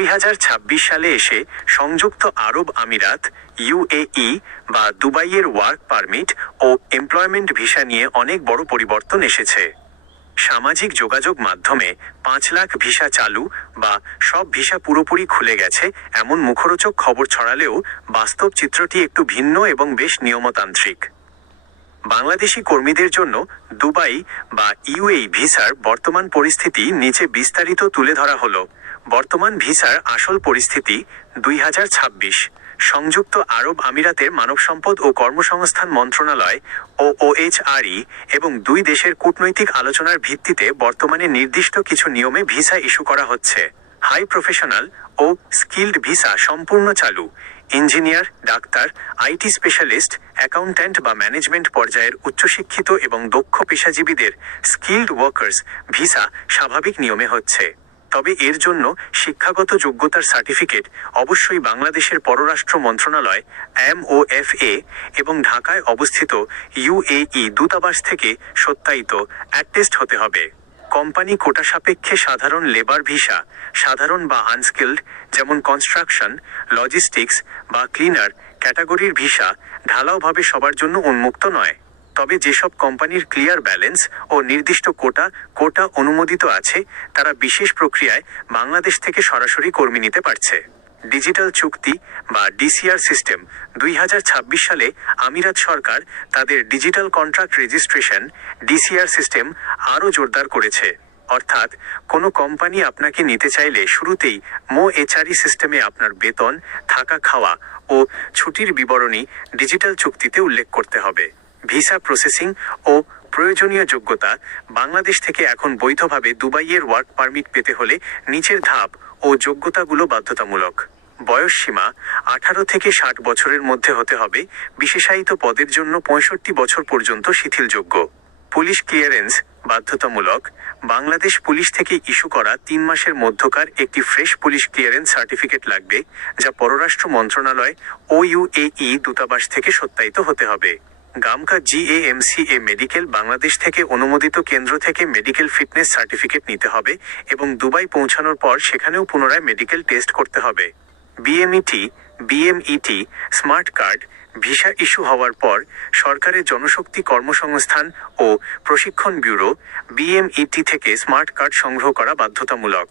2026 সালে এসে সংযুক্ত আরব আমিরাত ইউএই বা দুবাইয়ের ওয়ার্ক পারমিট ও এমপ্লয়মেন্ট ভিসা নিয়ে অনেক বড় পরিবর্তন এসেছে। সামাজিক যোগাযোগ মাধ্যমে 5 লাখ ভিসা চালু বা সব ভিসা পুরোপুরি খুলে গেছে এমন মুখরোচক খবর ছড়ালেও বাস্তব চিত্রটি একটু ভিন্ন এবং বেশ নিয়মতান্ত্রিক। বাংলাদেশি কর্মীদের জন্য দুবাই বা ইউএই ভিসার বর্তমান পরিস্থিতি নিচে বিস্তারিত তুলে ধরা হলো। বর্তমান ভিসার আসল পরিস্থিতি 2026। সংযুক্ত আরব আমিরাতের মানব সম্পদ ও কর্মসংস্থান মন্ত্রণালয় OOHRE এবং দুই দেশের কূটনৈতিক আলোচনার ভিত্তিতে বর্তমানে নির্দিষ্ট কিছু নিয়মে ভিসা ইস্যু করা হচ্ছে। হাই প্রফেশনাল ও স্কিল্ড ভিসা সম্পূর্ণ চালু। Engineer, doctor, IT specialist, accountant বা ম্যানেজমেন্ট পর্যায়ের উচ্চশিক্ষিত এবং দক্ষ পেশাজীবীদের স্কিল্ড ওয়ার্কার্স ভিসা স্বাভাবিক নিয়মে হচ্ছে। তবে এর জন্য শিক্ষাগত যোগ্যতার সার্টিফিকেট অবশ্যই বাংলাদেশের পররাষ্ট্র মন্ত্রণালয় MOFA এবং ঢাকায় অবস্থিত ইউএই দূতাবাস থেকে সত্যায়িত অ্যাটেস্ট হতে হবে। কোম্পানি কোটা সাপেক্ষে সাধারণ লেবার ভিসা, সাধারণ বা আনস্কিল্ড যেমন কনস্ট্রাকশন, লজিস্টিক্স বা ক্লিনার ক্যাটাগরির ভিসা ঢালাওভাবে সবার জন্য উন্মুক্ত নয়। তবে যেসব কোম্পানির ক্লিয়ার ব্যালেন্স ও নির্দিষ্ট কোটা অনুমোদিত আছে তারা বিশেষ প্রক্রিয়ায় বাংলাদেশ থেকে সরাসরি কর্মী নিতে পারছে। ডিজিটাল চুক্তি বা ডিসিআর সিস্টেম 2026 সালে আমিরাত সরকার তাদের digital contract registration DCR system আরও জোরদার করেছে। অর্থাৎ কোনো কোম্পানি আপনাকে নিতে চাইলে শুরুতেই MOHRE সিস্টেমে আপনার বেতন, থাকা, খাওয়া ও ছুটির বিবরণী ডিজিটাল চুক্তিতে উল্লেখ করতে হবে। ভিসা প্রসেসিং ও প্রয়োজনীয় যোগ্যতা বাংলাদেশ থেকে এখন বৈধভাবে দুবাইয়ের ওয়ার্ক পারমিট পেতে হলে নিচের ধাপ ও যোগ্যতাগুলো বাধ্যতামূলক। বয়স সীমা 18 থেকে 60 বছরের মধ্যে হতে হবে। বিশেষায়িত পদের জন্য 65 বছর পর্যন্ত শিথিলযোগ্য। পুলিশ ক্লিয়ারেন্স বাধ্যতামূলক। বাংলাদেশ পুলিশ থেকে ইস্যু করা 3 মাসের মধ্যকার একটি ফ্রেশ পুলিশ ক্লিয়ারেন্স সার্টিফিকেট লাগবে, যা পররাষ্ট্র মন্ত্রণালয় ও ইউএই দূতাবাস থেকে সত্যায়িত হতে হবে। গামকা GAMCA মেডিকেল বাংলাদেশ থেকে অনুমোদিত কেন্দ্র থেকে মেডিকেল ফিটনেস সার্টিফিকেট নিতে হবে এবং দুবাই পৌঁছানোর পর সেখানেও পুনরায় মেডিকেল টেস্ট করতে হবে। BMET smart card visa issue হওয়ার পর সরকারের জনশক্তি কর্মসংস্থান ও প্রশিক্ষণ ব্যুরো BMET থেকে স্মার্ট কার্ড সংগ্রহ করা বাধ্যতামূলক।